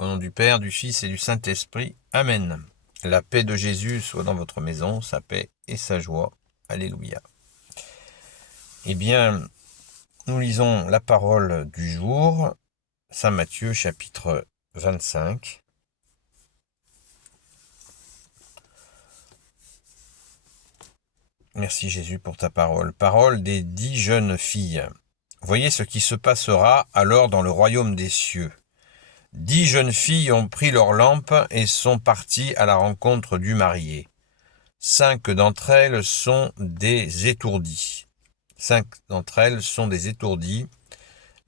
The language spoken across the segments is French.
Au nom du Père, du Fils et du Saint-Esprit. Amen. La paix de Jésus soit dans votre maison, sa paix et sa joie. Alléluia. Eh bien, nous lisons la parole du jour, Saint Matthieu chapitre 25. Merci Jésus pour ta parole. Parole des 10 jeunes filles. Voyez ce qui se passera alors dans le royaume des cieux. 10 jeunes filles ont pris leurs lampes et sont parties à la rencontre du marié. 5 d'entre elles sont des étourdies. 5 d'entre elles sont des étourdies,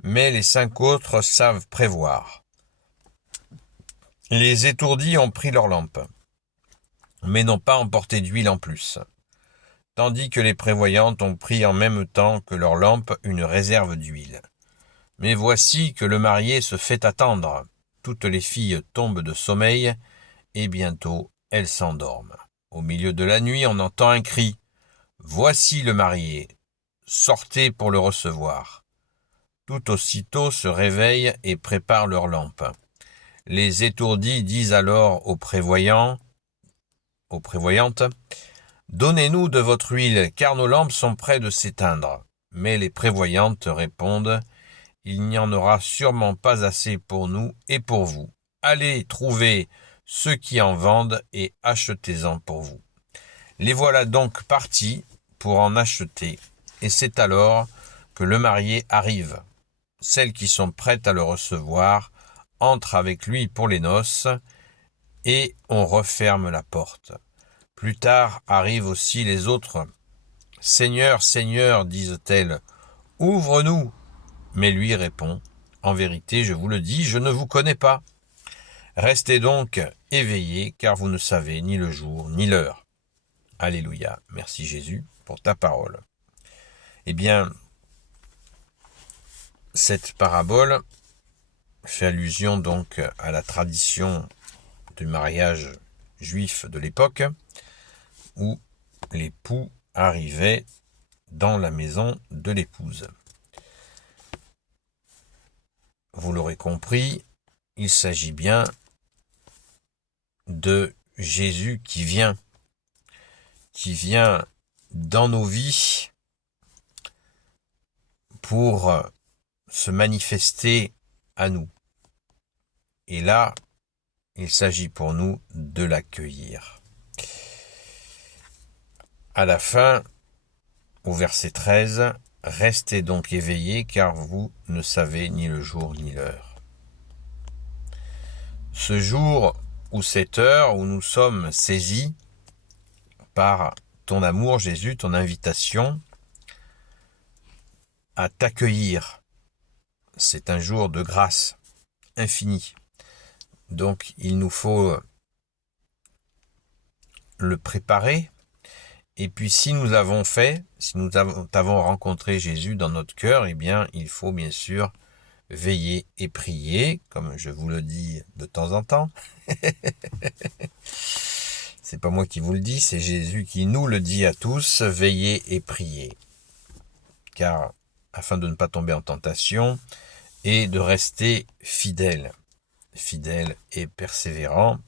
mais les 5 autres savent prévoir. Les étourdies ont pris leurs lampes, mais n'ont pas emporté d'huile en plus, tandis que les prévoyantes ont pris en même temps que leurs lampes une réserve d'huile. Mais voici que le marié se fait attendre. Toutes les filles tombent de sommeil, et bientôt elles s'endorment. Au milieu de la nuit, on entend un cri. « Voici le marié, sortez pour le recevoir. » Tout aussitôt se réveillent et préparent leurs lampes. Les étourdis disent alors aux prévoyantes, « Donnez-nous de votre huile, car nos lampes sont près de s'éteindre. » Mais les prévoyantes répondent, « Il n'y en aura sûrement pas assez pour nous et pour vous. Allez trouver ceux qui en vendent et achetez-en pour vous. » Les voilà donc partis pour en acheter, et c'est alors que le marié arrive. Celles qui sont prêtes à le recevoir entrent avec lui pour les noces, et on referme la porte. Plus tard arrivent aussi les autres. « Seigneur, Seigneur, disent-elles, ouvre-nous » Mais lui répond, « En vérité, je vous le dis, je ne vous connais pas. Restez donc éveillés, car vous ne savez ni le jour ni l'heure. » Alléluia. Merci Jésus pour ta parole. Eh bien, cette parabole fait allusion donc à la tradition du mariage juif de l'époque, où l'époux arrivait dans la maison de l'épouse. Vous l'aurez compris, il s'agit bien de Jésus qui vient dans nos vies pour se manifester à nous. Et là, il s'agit pour nous de l'accueillir. À la fin, au verset 13, « Restez donc éveillés, car vous ne savez ni le jour ni l'heure. » Ce jour ou cette heure où nous sommes saisis par ton amour, Jésus, ton invitation à t'accueillir, c'est un jour de grâce infinie. Donc, il nous faut le préparer. Et puis, si nous t'avons rencontré Jésus dans notre cœur, eh bien, il faut bien sûr veiller et prier, comme je vous le dis de temps en temps. C'est pas moi qui vous le dis, c'est Jésus qui nous le dit à tous, veillez et priez. Car, afin de ne pas tomber en tentation, et de rester fidèle et persévérant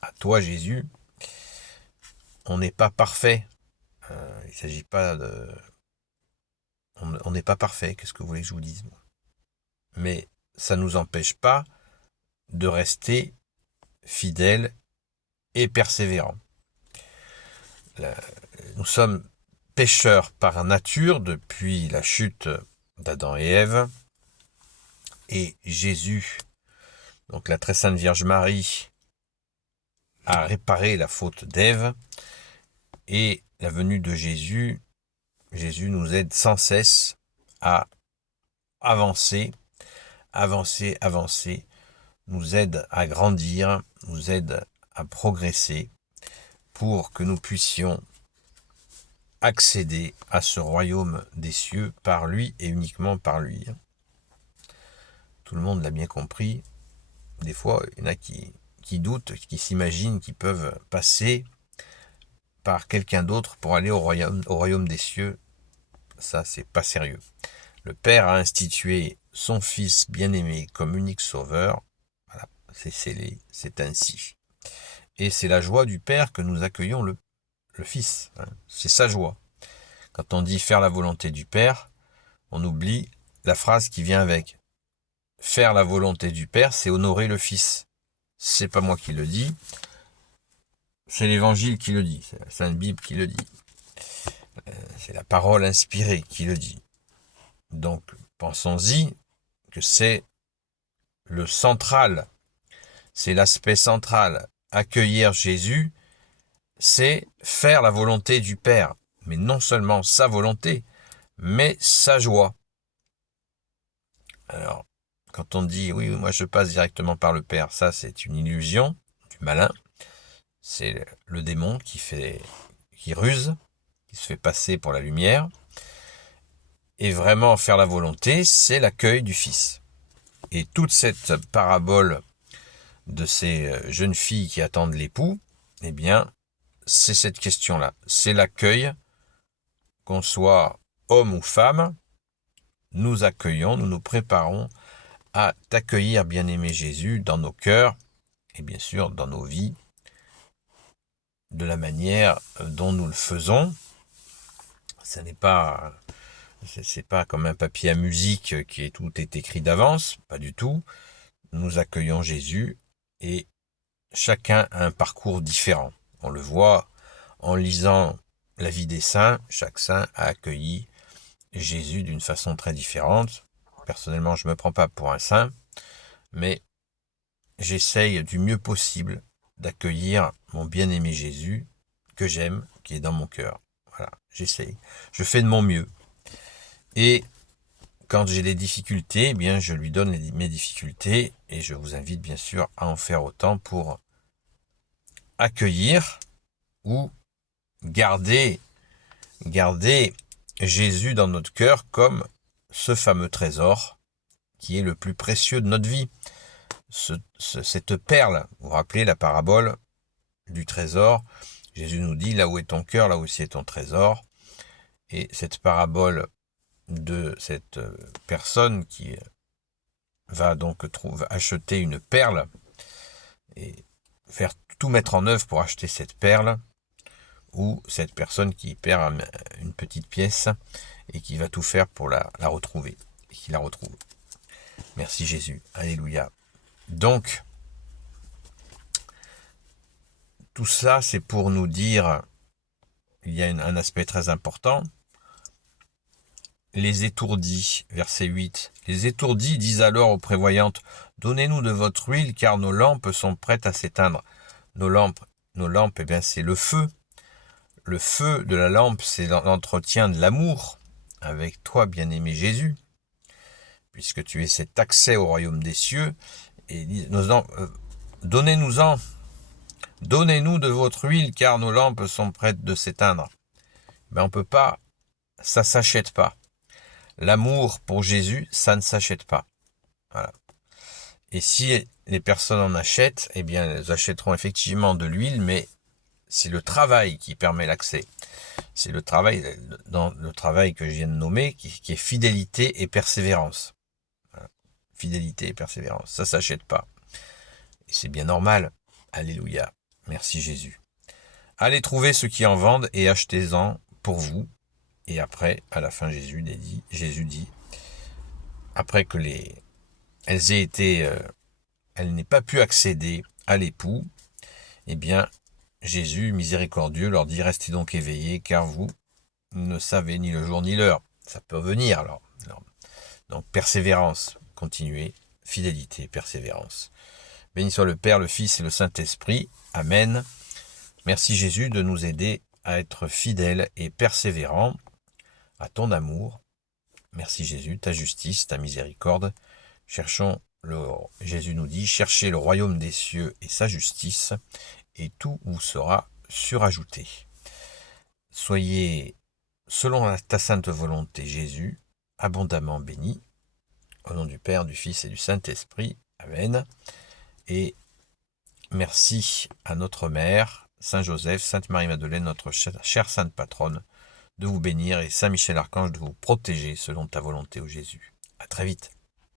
à toi Jésus. On n'est pas parfait. Il ne s'agit pas de... On n'est pas parfait, qu'est-ce que vous voulez que je vous dise? Mais ça ne nous empêche pas de rester fidèle et persévérant. Nous sommes pécheurs par nature depuis la chute d'Adam et Ève. Et Jésus, donc la très sainte Vierge Marie, a réparé la faute d'Ève. Et la venue de Jésus nous aide sans cesse à avancer, nous aide à grandir, nous aide à progresser pour que nous puissions accéder à ce royaume des cieux par lui et uniquement par lui. Tout le monde l'a bien compris. Des fois, il y en a qui doutent, qui s'imaginent qu'ils peuvent passer par quelqu'un d'autre pour aller au royaume des cieux. Ça, c'est pas sérieux. Le Père a institué son Fils bien-aimé comme unique sauveur. Voilà, c'est scellé, c'est ainsi. Et c'est la joie du Père que nous accueillons le Fils. C'est sa joie. Quand on dit faire la volonté du Père, on oublie la phrase qui vient avec. Faire la volonté du Père, c'est honorer le Fils. C'est pas moi qui le dis, c'est l'Évangile qui le dit, c'est la Sainte Bible qui le dit. C'est la parole inspirée qui le dit. Donc, pensons-y que c'est le central, c'est l'aspect central. Accueillir Jésus, c'est faire la volonté du Père. Mais non seulement sa volonté, mais sa joie. Alors, quand on dit, oui, moi je passe directement par le Père, ça c'est une illusion du malin. C'est le démon qui ruse, qui se fait passer pour la lumière. Et vraiment faire la volonté, c'est l'accueil du Fils. Et toute cette parabole de ces jeunes filles qui attendent l'époux, eh bien, c'est cette question-là. C'est l'accueil, qu'on soit homme ou femme, nous accueillons, nous nous préparons à t'accueillir, bien-aimé Jésus, dans nos cœurs et bien sûr dans nos vies, de la manière dont nous le faisons. Ce n'est pas, c'est pas comme un papier à musique tout est écrit d'avance, pas du tout. Nous accueillons Jésus et chacun a un parcours différent. On le voit en lisant la vie des saints, chaque saint a accueilli Jésus d'une façon très différente. Personnellement, je ne me prends pas pour un saint, mais j'essaye du mieux possible d'accueillir mon bien-aimé Jésus, que j'aime, qui est dans mon cœur. Voilà, j'essaye. Je fais de mon mieux. Et quand j'ai des difficultés, eh bien, je lui donne mes difficultés et je vous invite bien sûr à en faire autant pour accueillir ou garder Jésus dans notre cœur comme ce fameux trésor qui est le plus précieux de notre vie. Cette perle, vous vous rappelez la parabole du trésor, Jésus nous dit, là où est ton cœur, là aussi est ton trésor. Et cette parabole de cette personne qui va donc acheter une perle et faire tout mettre en œuvre pour acheter cette perle, ou cette personne qui perd une petite pièce et qui va tout faire pour la retrouver, et qui la retrouve. Merci Jésus, alléluia. Donc, tout ça, c'est pour nous dire, il y a un aspect très important, les étourdis, verset 8. Les étourdis disent alors aux prévoyantes, « Donnez-nous de votre huile, car nos lampes sont prêtes à s'éteindre. » Nos lampes, eh bien, c'est le feu. Le feu de la lampe, c'est l'entretien de l'amour avec toi, bien-aimé Jésus, puisque tu es cet accès au royaume des cieux. Et donnez-nous-en, donnez-nous de votre huile, car nos lampes sont prêtes de s'éteindre. Ben, on peut pas, ça s'achète pas. L'amour pour Jésus, ça ne s'achète pas. Voilà. Et si les personnes en achètent, eh bien, elles achèteront effectivement de l'huile, mais c'est le travail qui permet l'accès. C'est le travail, dans le travail que je viens de nommer, qui est fidélité et persévérance. Voilà. Fidélité et persévérance, ça s'achète pas. Et c'est bien normal. Alléluia. Merci Jésus. Allez trouver ceux qui en vendent et achetez-en pour vous. Et après, à la fin, Jésus dit, après que elles n'aient pas pu accéder à l'époux, eh bien, Jésus, miséricordieux, leur dit, restez donc éveillés, car vous ne savez ni le jour ni l'heure. Ça peut venir, alors. Donc, persévérance, continuez, fidélité, persévérance. Béni soit le Père, le Fils et le Saint-Esprit. Amen. Merci Jésus de nous aider à être fidèles et persévérants à ton amour. Merci Jésus, ta justice, ta miséricorde. Jésus nous dit, cherchez le royaume des cieux et sa justice, et tout vous sera surajouté. Soyez, selon ta sainte volonté, Jésus, abondamment bénis. Au nom du Père, du Fils et du Saint-Esprit. Amen. Et merci à notre Mère, Saint Joseph, Sainte Marie-Madeleine, notre chère Sainte Patronne, de vous bénir et Saint Michel Archange de vous protéger selon ta volonté, ô Jésus. À très vite.